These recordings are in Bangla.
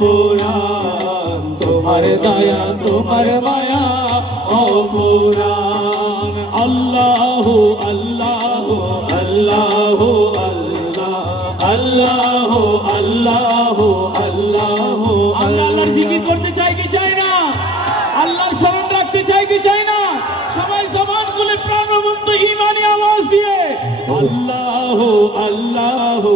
অফুরান, তোমার দয়া তোমার মায়া অফুরান। আল্লাহু আল্লাহু আল্লাহু আল্লাহ, আল্লাহু আল্লাহু আল্লাহু। আল্লাহর জিকির করতে চাই কি চাই না? আল্লাহর শরণ রাখতে চাই কি চাই না? সবাই জবান খুলে প্রাণবন্ত ঈমানি আওয়াজ দিয়ে আল্লাহু আল্লাহু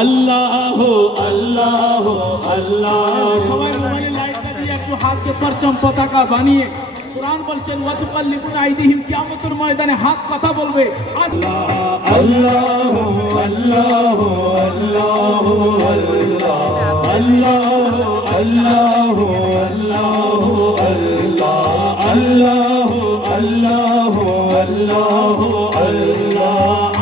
আল্লাহু আল্লাহু আল্লাহ। সবাই মোবাইলে লাইটটা দিয়ে একটু হাতকে পরচম পতাকা বানিয়ে কুরআন বলছেন ওয়া তুকাল্লিবুনা আইদিহিম, কিয়ামতের ময়দানে হাত কথা বলবে। আল্লাহু আল্লাহু আল্লাহু আল্লাহু আল্লাহু আল্লাহু আল্লাহু আল্লাহু আল্লাহু আল্লাহ।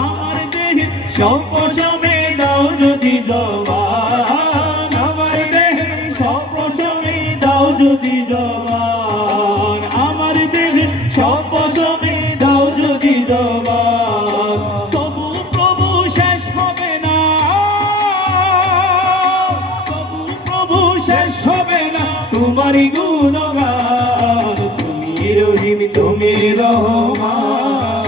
আমার দেহে সর্বসমে দাও যদি জবান, আমার দেহে সর্বসমে দাও যদি জবান, আমার দেহে সর্বসমে দাও যদি জবান। তবু প্রভু শেষ হবে না, তবু প্রভু শেষ হবে না তোমারই গুণগান। তুমি রহিম তুমি রহমান,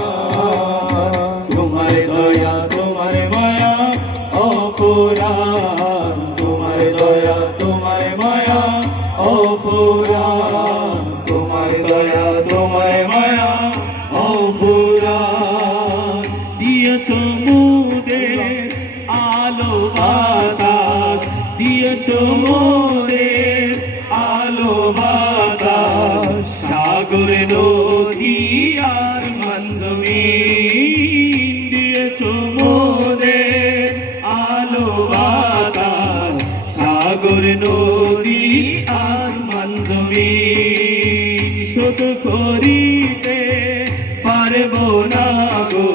তোমার দয়া তোমার মায়া অফুরান, তোমার দয়া তোমার মায়া অফুরান, তোমার দয়া তোমার মায়া অফুরান। দিয়েছ মোদের আলো বাতাস, দিয়েছ মোদের আলো বাতাস, সাগর নদী আর জমিন দিয়েছ মোদের আলো বাতাস, সাগর নদী আসমান জমিন। শোধ করিতে পারবো না গো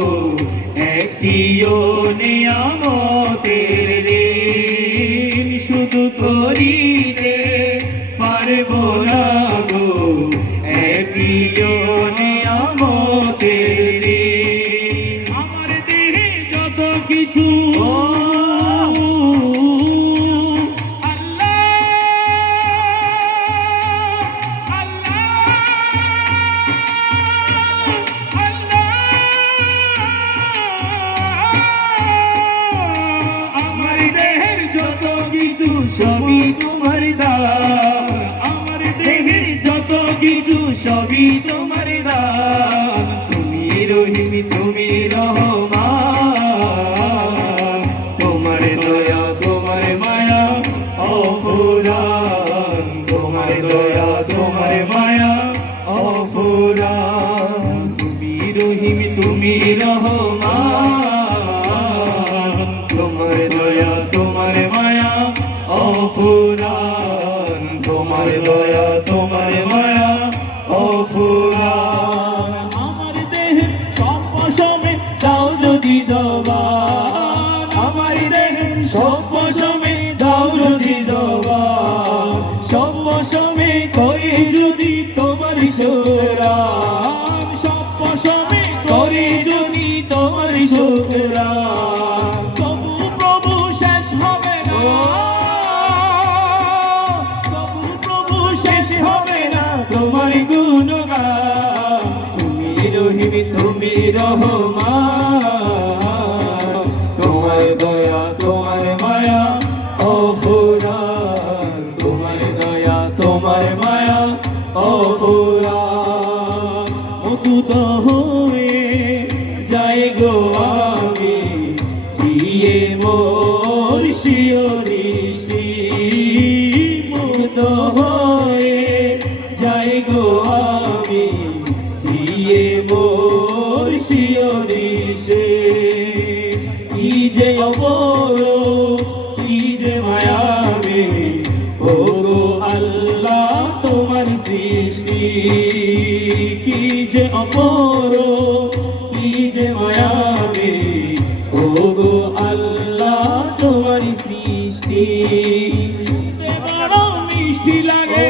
একটিও নিয়ামতের ঋণ, শুধু করিতে পারবো না গো একটিও নিয়ামতের ঋণ। আমার দেহে যত কিছু সবই তোমার দান, আমার দেহের যত কিছু সবই তোমার দান। তুমি রহিম তুমি রহমান, তোমার দয়া তোমার মায়া অফুরান, তোমার দয়া তোমার মায়া অফুরান। তুমি রহিম তুমি রহমান, তোমার দয়া তোমার মায়া অফুরান, তোমার দয়া তোমার মায়া অফুরান। আমার দেহে সর্বসমে দাও যদি জবান, আমার দেহে সর্বসমে দাও যদি জবান, সর্বসমে করি যদি তোমার শুকরান, সর্বসমে করি যদি তোমার শুকরান। তবু প্রভু শেষ হবে না, তোমার গুণগান। তুমি রহিম তুমি রহমান, তোমার দয়া তোমার মায়া অফুরান, তোমার দয়া তোমার মায়া অফুরান। মুগ্ধ হয়ে যাই গো আমি দিয়ে মোর শিয়রিষি, মুগ্ধ হয়ে যাই গো আমি দিয়ে মোর শিয়রিষি। কি যে অপর কি যে মায়াবে ও গো আল্লাহ তোমার সৃষ্টি, কি যে অপর কি যে মায়াবে ও গো আল্লাহ তোমার সৃষ্টি। শুনতে বড় মিষ্টি লাগে